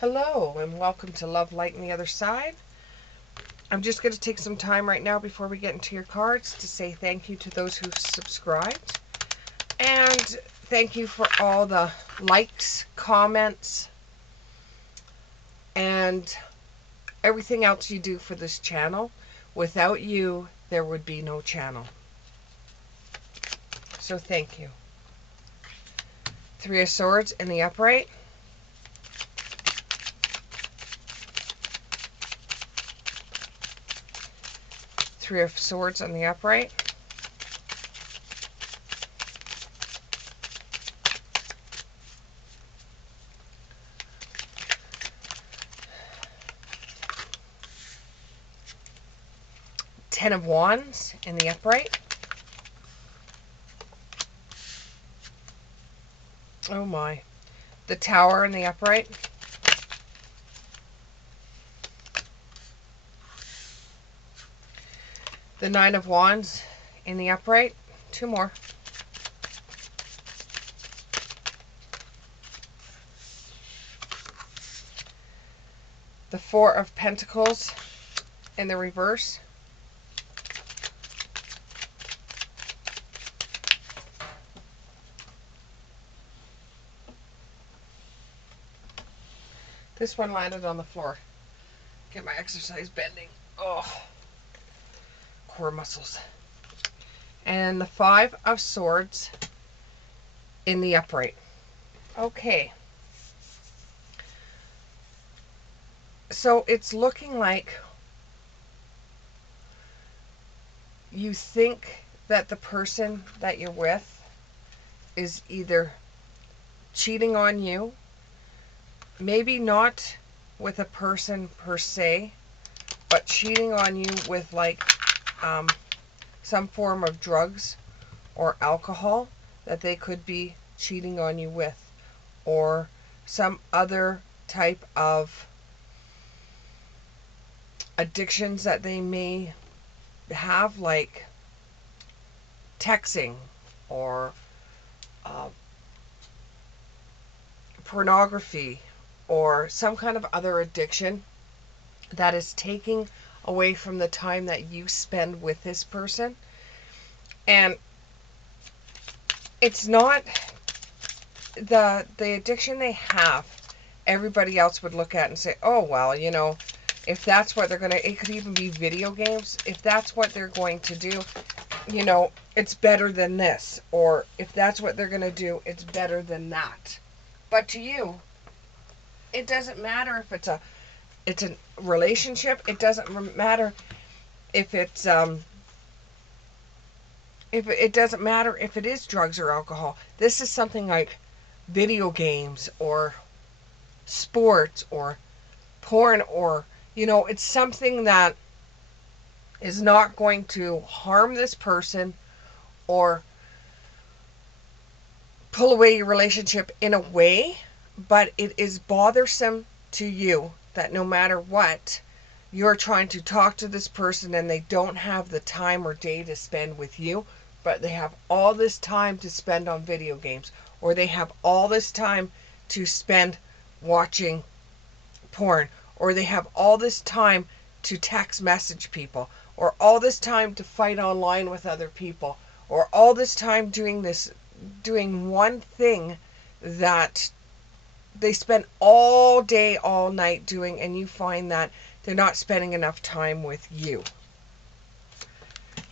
Hello and welcome to Love, Light, and the Other Side. I'm just going to take some time right now before we get into your cards to say thank you to those who've subscribed. And thank you for all the likes, comments, and everything else you do for this channel. Without you, there would be no channel. So thank you. Three of Swords in the upright. Three of Swords on the upright. Ten of Wands in the upright. Oh my. The Tower in the upright. The Nine of Wands in the upright. Two more. The Four of Pentacles in the reverse. This one landed on the floor. Get my exercise bending. Oh, core muscles. And the Five of Swords in the upright. Okay. So it's looking like you think that the person that you're with is either cheating on you, maybe not with a person per se, but cheating on you with like some form of drugs or alcohol that they could be cheating on you with, or some other type of addictions that they may have, like texting or pornography or some kind of other addiction that is taking away from the time that you spend with this person. And it's not the addiction they have, everybody else would look at and say, oh, well, you know, if that's what they're going to, it could even be video games. If that's what they're going to do, you know, it's better than this. Or if that's what they're going to do, it's better than that. But to you, it doesn't matter if it's a relationship. It doesn't matter if it's if it doesn't matter if it is drugs or alcohol. This is something like video games or sports or porn, or, you know, it's something that is not going to harm this person or pull away your relationship in a way, but it is bothersome to you that no matter what, you're trying to talk to this person and they don't have the time or day to spend with you, but they have all this time to spend on video games, or they have all this time to spend watching porn, or they have all this time to text message people, or all this time to fight online with other people, or all this time doing one thing that they spend all day, all night doing, and you find that they're not spending enough time with you.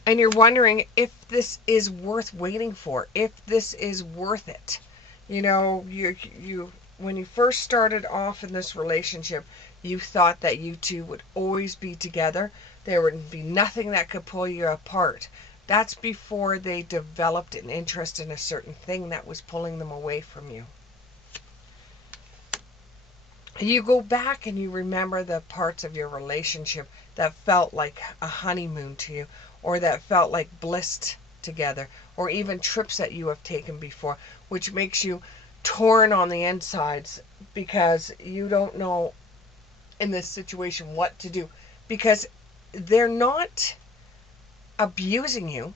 And you're wondering if this is worth waiting for, if this is worth it. You know, you when you first started off in this relationship, you thought that you two would always be together. There would be nothing that could pull you apart. That's before they developed an interest in a certain thing that was pulling them away from you. You go back and you remember the parts of your relationship that felt like a honeymoon to you, or that felt like bliss together, or even trips that you have taken before, which makes you torn on the insides because you don't know in this situation what to do, because they're not abusing you,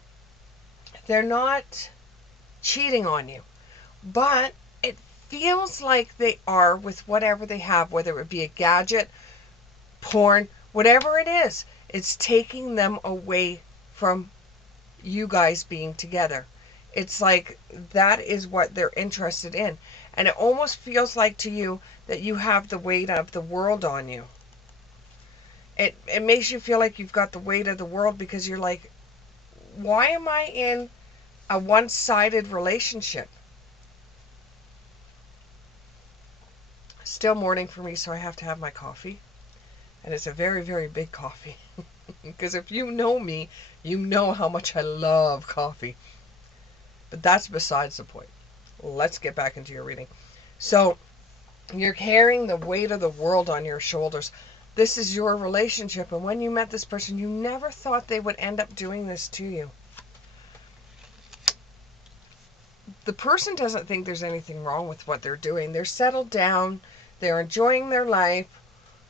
they're not cheating on you, but it feels like they are with whatever they have, whether it be a gadget, porn, whatever it is. It's taking them away from you guys being together. It's like that is what they're interested in. And it almost feels like to you that you have the weight of the world on you. It makes you feel like you've got the weight of the world because you're like, why am I in a one-sided relationship? Still morning for me, so I have to have my coffee. And it's a very, very big coffee. Because if you know me, you know how much I love coffee. But that's besides the point. Let's get back into your reading. So, you're carrying the weight of the world on your shoulders. This is your relationship. And when you met this person, you never thought they would end up doing this to you. The person doesn't think there's anything wrong with what they're doing. They're settled down. They're enjoying their life.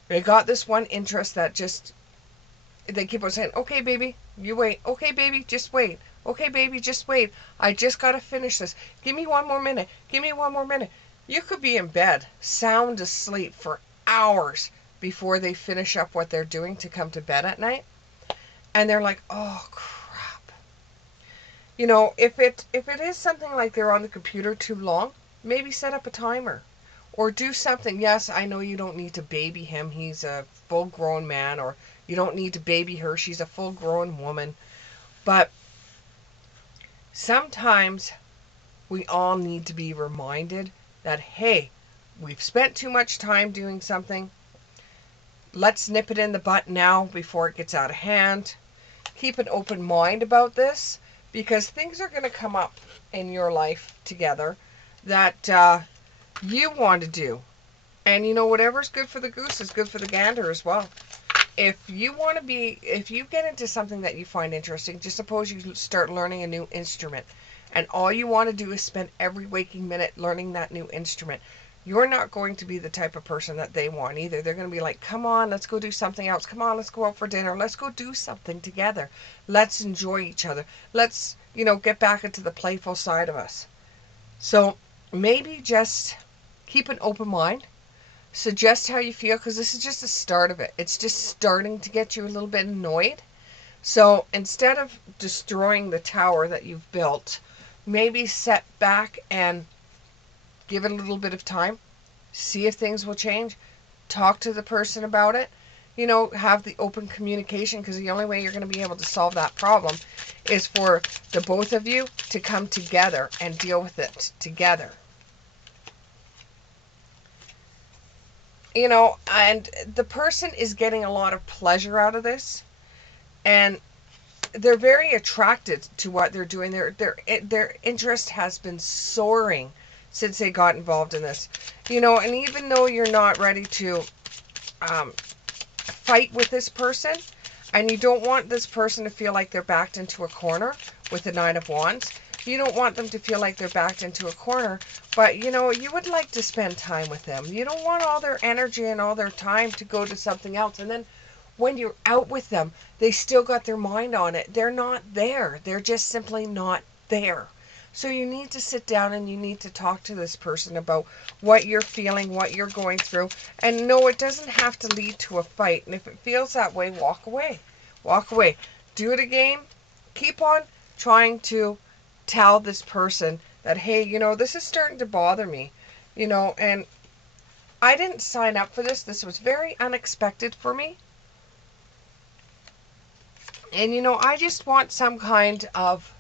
They got this one interest that just, they keep on saying, okay, baby, you wait. Okay, baby, just wait. Okay, baby, just wait. I just got to finish this. Give me one more minute. Give me one more minute. You could be in bed, sound asleep for hours before they finish up what they're doing to come to bed at night. And they're like, oh, crap. You know, if it is something like they're on the computer too long, maybe set up a timer. Or do something. Yes, I know you don't need to baby him. He's a full-grown man. Or you don't need to baby her. She's a full-grown woman. But sometimes we all need to be reminded that, hey, we've spent too much time doing something. Let's nip it in the butt now before it gets out of hand. Keep an open mind about this, because things are going to come up in your life together that you want to do. And you know, whatever's good for the goose is good for the gander as well. If you get into something that you find interesting, just suppose you start learning a new instrument, and all you want to do is spend every waking minute learning that new instrument. You're not going to be the type of person that they want either. They're going to be like, come on, let's go do something else. Come on, let's go out for dinner. Let's go do something together. Let's enjoy each other. Let's, get back into the playful side of us. So maybe just keep an open mind. Suggest how you feel, because this is just the start of it. It's just starting to get you a little bit annoyed. So instead of destroying the tower that you've built, maybe set back and give it a little bit of time. See if things will change. Talk to the person about it. Have the open communication, because the only way you're going to be able to solve that problem is for the both of you to come together and deal with it together. And the person is getting a lot of pleasure out of this, and they're very attracted to what they're doing. Their interest has been soaring since they got involved in this. And even though you're not ready to fight with this person, and you don't want this person to feel like they're backed into a corner with the Nine of Wands, you don't want them to feel like they're backed into a corner, but you would like to spend time with them. You don't want all their energy and all their time to go to something else. And then when you're out with them, they still got their mind on it. They're not there. They're just simply not there. So you need to sit down and you need to talk to this person about what you're feeling, what you're going through. And no, it doesn't have to lead to a fight. And if it feels that way, walk away. Walk away. Do it again. Keep on trying to tell this person that, hey, this is starting to bother me. And I didn't sign up for this. This was very unexpected for me. And I just want some kind of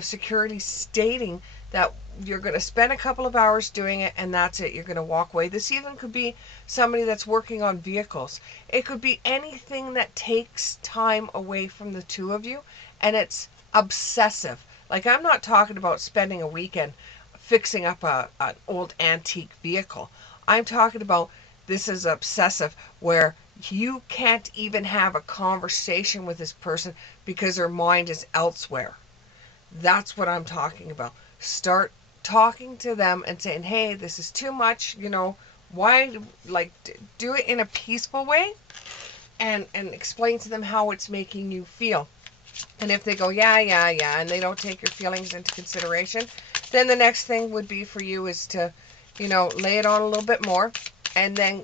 security stating that you're going to spend a couple of hours doing it and that's it. You're going to walk away. This even could be somebody that's working on vehicles. It could be anything that takes time away from the two of you, and it's obsessive. Like, I'm not talking about spending a weekend fixing up an old antique vehicle. I'm talking about this is obsessive, where you can't even have a conversation with this person because their mind is elsewhere. That's what I'm talking about. Start talking to them and saying, hey, this is too much, why, do it in a peaceful way, and explain to them how it's making you feel. And if they go, yeah, and they don't take your feelings into consideration, Then the next thing would be for you is to, lay it on a little bit more and then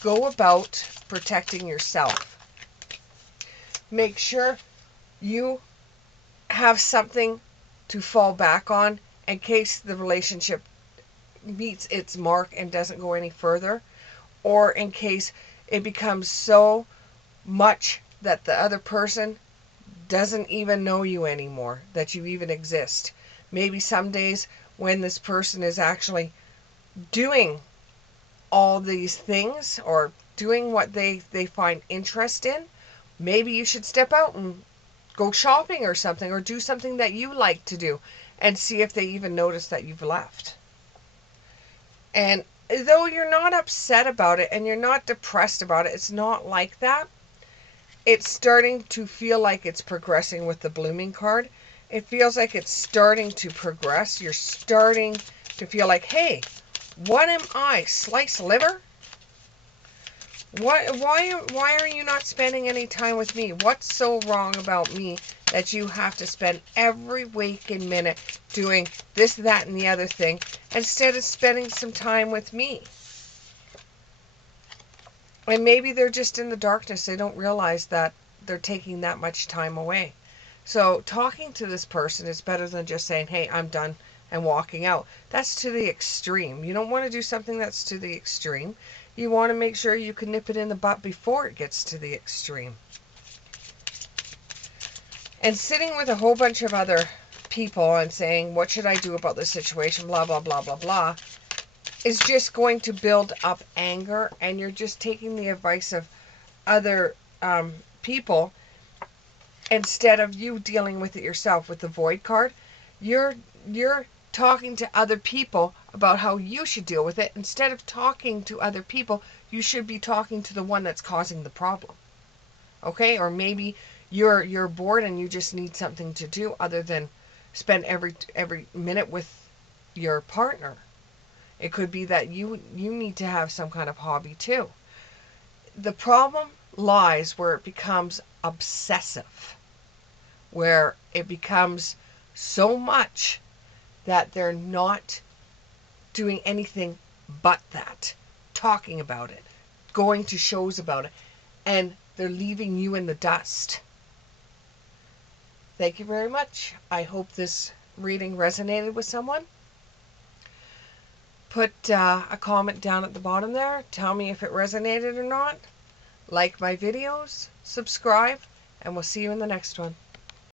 go about protecting yourself. Make sure you have something to fall back on in case the relationship meets its mark and doesn't go any further, or in case it becomes so much that the other person doesn't even know you anymore, that you even exist. Maybe some days when this person is actually doing all these things or doing what they find interest in, maybe you should step out and go shopping or something, or do something that you like to do and see if they even notice that you've left. And though you're not upset about it and you're not depressed about it, it's not like that. It's starting to feel like it's progressing with the blooming card. It feels like it's starting to progress. You're starting to feel like, hey, what am I, sliced liver? Why are you not spending any time with me? What's so wrong about me that you have to spend every waking minute doing this, that, and the other thing instead of spending some time with me? And maybe they're just in the darkness. They don't realize that they're taking that much time away. So talking to this person is better than just saying, hey, I'm done, and walking out. That's to the extreme. You don't want to do something that's to the extreme. You want to make sure you can nip it in the butt before it gets to the extreme. And sitting with a whole bunch of other people and saying, what should I do about this situation, blah, blah, blah, blah, blah, is just going to build up anger, and you're just taking the advice of other people instead of you dealing with it yourself. With the Void card, you're talking to other people about how you should deal with it. Instead of talking to other people, you should be talking to the one that's causing the problem. Okay? Or maybe you're bored and you just need something to do other than spend every minute with your partner. It could be that you need to have some kind of hobby too. The problem lies where it becomes obsessive, where it becomes so much that they're not doing anything but that, talking about it, going to shows about it, and they're leaving you in the dust. Thank you very much. I hope this reading resonated with someone. Put a comment down at the bottom there. Tell me if it resonated or not. Like my videos, subscribe, and we'll see you in the next one.